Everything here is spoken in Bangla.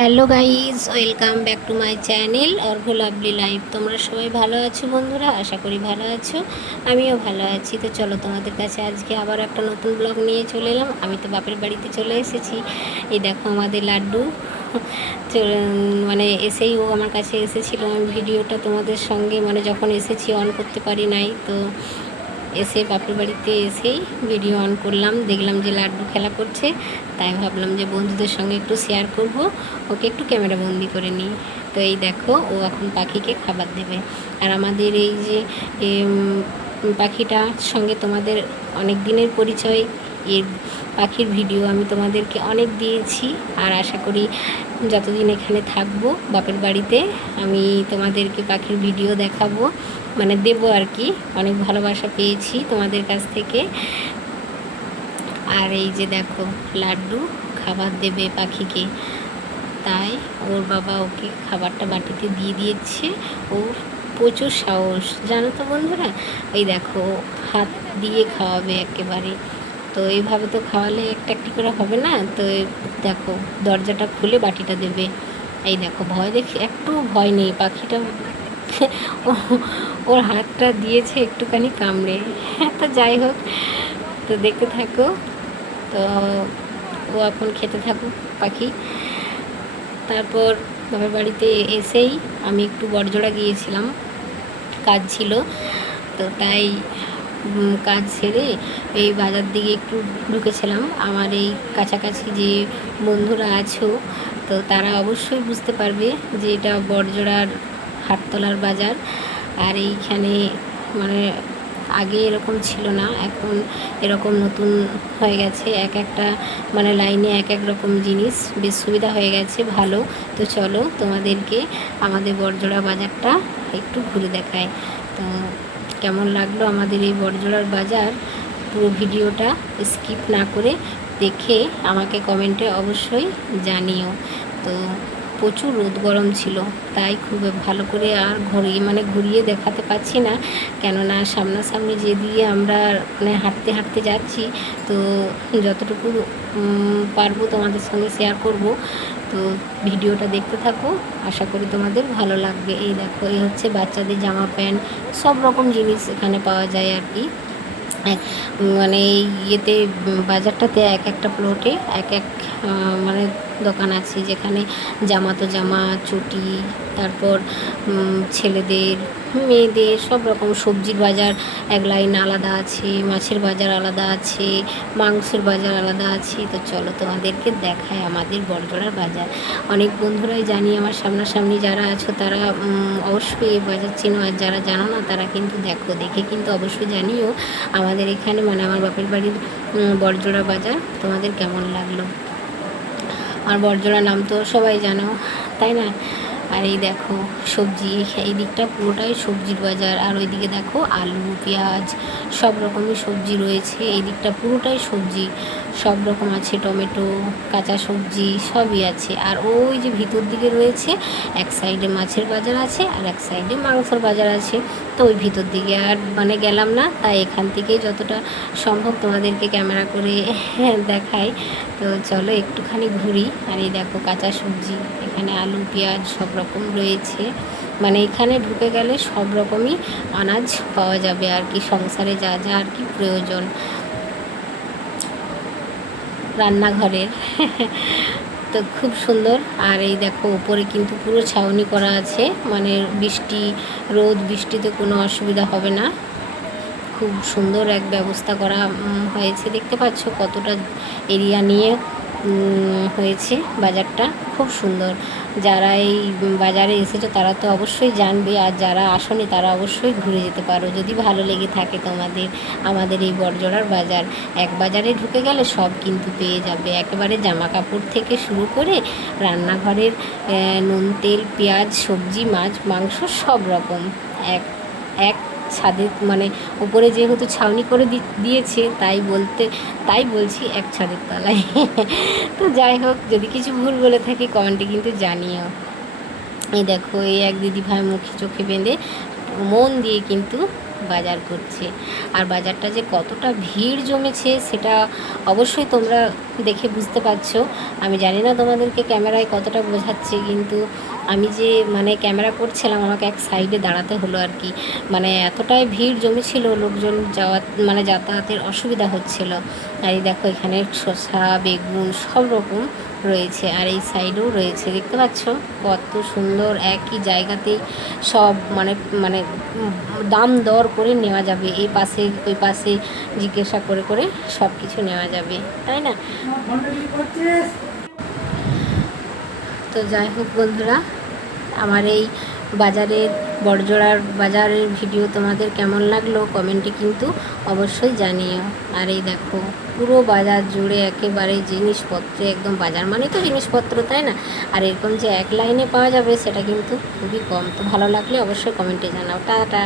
Hello guys, welcome back to my channel Arghya lovely life. তোমরা সবাই ভালো আছো বন্ধুরা? আশা করি ভালো আছো, আমিও ভালো আছি। তো চলো, তোমাদের কাছে আজকে আবার একটা নতুন ব্লগ নিয়ে চলে এলাম। আমি তো বাপের বাড়িতে চলে এসেছি। এই দেখো আমাদের লাড্ডু মানে এসেই ও আমার কাছে এসেছিলো। আমি ভিডিওটা তোমাদের সঙ্গে যখন এসেছি অন করতে পারি নাই, তো এসে বাপের বাড়িতে এসেই ভিডিও অন করলাম, দেখলাম যে লাড্ডু খেলা করছে। তাই ভাবলাম যে বন্ধুদের সঙ্গে একটু শেয়ার করব, ওকে একটু ক্যামেরা বন্দি করে নিই। তো এই দেখো, ও এখন পাখিকে খাবার দেবে। আর আমাদের এই যে পাখিটার সঙ্গে তোমাদের অনেক দিনের পরিচয়। এর পাখির ভিডিও আমি তোমাদেরকে অনেক দিয়েছি, আর আশা করি যতদিন এখানে থাকবো বাপের বাড়িতে আমি তোমাদেরকে পাখির ভিডিও দেখাবো, দেবো আর কি। অনেক ভালোবাসা পেয়েছি তোমাদের কাছ থেকে। আর এই যে দেখো, লাড্ডু খাবার দেবে পাখিকে, তাই ওর বাবা ওকে খাবারটা বাটিতে দিয়ে দিয়েছে। ওর প্রচুর সাহস, জানো তো বন্ধুরা। এই দেখো, হাত দিয়ে খাওয়াবে একেবারে। তো এইভাবে তো খাওয়ালে একটা একটি করে হবে না। তো দেখো, দরজাটা খুলে বাটিটা দেবে। এই দেখো, ভয় দেখে একটু ভয় নেই পাখিটা। ওর হাতটা দিয়েছে একটুখানি কামড়ে। তো যাই হোক, তো দেখতে থাকো। তো ও এখন খেতে থাকুক পাখি। তারপর বাবার বাড়িতে এসেই আমি একটু বড়জোড়া গিয়েছিলাম, কাজ ছিল। তো তাই কাজ সেরে এই বাজার দিকে একটু ঢুকেছিলাম। আমার এই কাছাকাছি যে বন্ধুরা আছো, তো তারা অবশ্যই বুঝতে পারবে যে এটা বড়জোড়ার হাটতলার বাজার। আর এইখানে আগে এরকম ছিল না, এখন এরকম নতুন হয়ে গেছে। এক একটা লাইনে এক এক রকম জিনিস, বেশ সুবিধা হয়ে গেছে, ভালো। তো চলো, তোমাদেরকে আমাদের বড়জোড়া বাজারটা একটু ঘুরে দেখায়। তো কেমন লাগলো আমাদের এই বড়জোড়ার বাজার, পুরো ভিডিওটা স্কিপ না করে দেখে আমাকে কমেন্টে অবশ্যই জানিও। তো প্রচুর রোদ গরম ছিল, তাই খুব ভালো করে আর ঘুরিয়ে দেখাতে পারছি না, কেননা সামনাসামনি যেদিকে আমরা হাঁটতে হাঁটতে যাচ্ছি। তো যতটুকু পারবো তোমাদের সঙ্গে শেয়ার করব। তো ভিডিওটা দেখতে থাকো, আশা করি তোমাদের ভালো লাগবে। এই দেখো, এই হচ্ছে বাচ্চাদের জামা প্যান্ট, সব রকম জিনিস এখানে পাওয়া যায় আর কি। এই ইয়েতে বাজারটাতে এক একটা প্লটে এক এক দোকান আছে, যেখানে জামা তো জামা, চটি, তারপর ছেলেদের মেয়েদের সব রকম। সবজির বাজার এক লাইন আলাদা আছে, মাছের বাজার আলাদা আছে, মাংসের বাজার আলাদা আছে। তো চলো, তোমাদেরকে দেখায় আমাদের বড়জোড়ার বাজার। অনেক বন্ধুরাই জানি, আমার সামনাসামনি যারা আছো তারা অবশ্যই এই বাজার চেনো, আর যারা জানো না তারা কিন্তু দেখে কিন্তু অবশ্যই জানিও আমাদের এখানে আমার বাপের বাড়ির বড়জোড়া বাজার তোমাদের কেমন লাগলো। আর বড়জোড়া নাম তো সবাই জানো, তাই না? আর এই দেখো সবজি, এই দিকটা পুরোটাই সবজির বাজার। আর ওই দিকে দেখো আলু, পেঁয়াজ, সব রকমই সবজি রয়েছে। এই দিকটা পুরোটাই সবজি, সব রকম আছে, টমেটো, কাঁচা সবজি সবই আছে। আর ওই যে ভিতর দিকে রয়েছে, এক সাইডে মাছের বাজার আছে আর এক সাইডে মাংসর বাজার আছে। তো ওই ভিতর দিকে আর গেলাম না, তাই এখান থেকে যতটা সম্ভব তোমাদেরকে ক্যামেরা করে দেখাই। তো চলো একটুখানি ঘুরি। আর এই দেখো কাঁচা সবজি, এখানে আলু, পেঁয়াজ সব রকম রয়েছে। এখানে ঢুকে গেলে সব রকমই আনাজ পাওয়া যাবে আর কি, সংসারে যা যা আর কি প্রয়োজন রান্নাঘরের। তো খুব সুন্দর। আর এই দেখো, উপরে কিন্তু পুরো ছাউনি করা আছে, বৃষ্টি, রোদ বৃষ্টিতে কোনো অসুবিধা হবে না। খুব সুন্দর এক ব্যবস্থা করা হয়েছে। দেখতে পাচ্ছ কতটা এরিয়া নিয়ে হয়েছে বাজারটা, খুব সুন্দর। যারা এই বাজারে এসেছো তারা তো অবশ্যই জানবে, আর যারা আসনি তারা অবশ্যই ঘুরে যেতে পারো যদি ভালো লেগে থাকে তোমাদের আমাদের এই বড়জোড়ার বাজার। এক বাজারে ঢুকে গেলে সব কিন্তু পেয়ে যাবে, একেবারে জামা কাপড় থেকে শুরু করে রান্নাঘরের নুন, তেল, পেঁয়াজ, সবজি, মাছ, মাংস সব রকম এক এক ছাদে, উপরে যেহেতু ছাউনি করে দিয়েছে, তাই বলছি এক ছাদের তলায়। তো যাই হোক, যদি কিছু ভুল বলে থাকি কমেন্টে কিন্তু জানিও। এই দেখো, এই এক দিদি ভাই মুখে চোখে বেঁধে মন দিয়ে কিন্তু বাজার করছে। আর বাজারটা যে কতটা ভিড় জমেছে সেটা অবশ্যই তোমরা দেখে বুঝতে পারছো। আমি জানি না তোমাদেরকে ক্যামেরায় কতটা বোঝাচ্ছে, কিন্তু আমি যে মানে ক্যামেরা করছিলাম আমাকে এক সাইডে দাঁড়াতে হলো আর কি। মানে এতটাই ভিড় জমেছিল, লোকজন মানে যাতায়াতের অসুবিধা হচ্ছিল। আর এই দেখো এখানে শসা, বেগুন সব রকম রয়েছে, আর এই সাইডেও রয়েছে, দেখতে পাচ্ছ কত সুন্দর। একই জায়গাতেই সব মানে মানে দাম দর করে নেওয়া যাবে, এই পাশে ওই পাশে জিজ্ঞাসা করে করে সব কিছু নেওয়া যাবে, তাই না? তো যাই হোক বন্ধুরা, আমার এই বড়জোড়ার বাজারের ভিডিও তোমাদের কেমন লাগলো কমেন্টে কিন্তু অবশ্যই জানিও। আর এই দেখো পুরো বাজার জুড়ে একেবারে জিনিসপত্রে, একদম বাজার মানে তো জিনিসপত্র, তাই না? আর এরকম যে এক লাইনে পাওয়া যাবে সেটা কিন্তু খুবই কম। তো ভালো লাগলে অবশ্যই কমেন্টে জানাও। টাটা।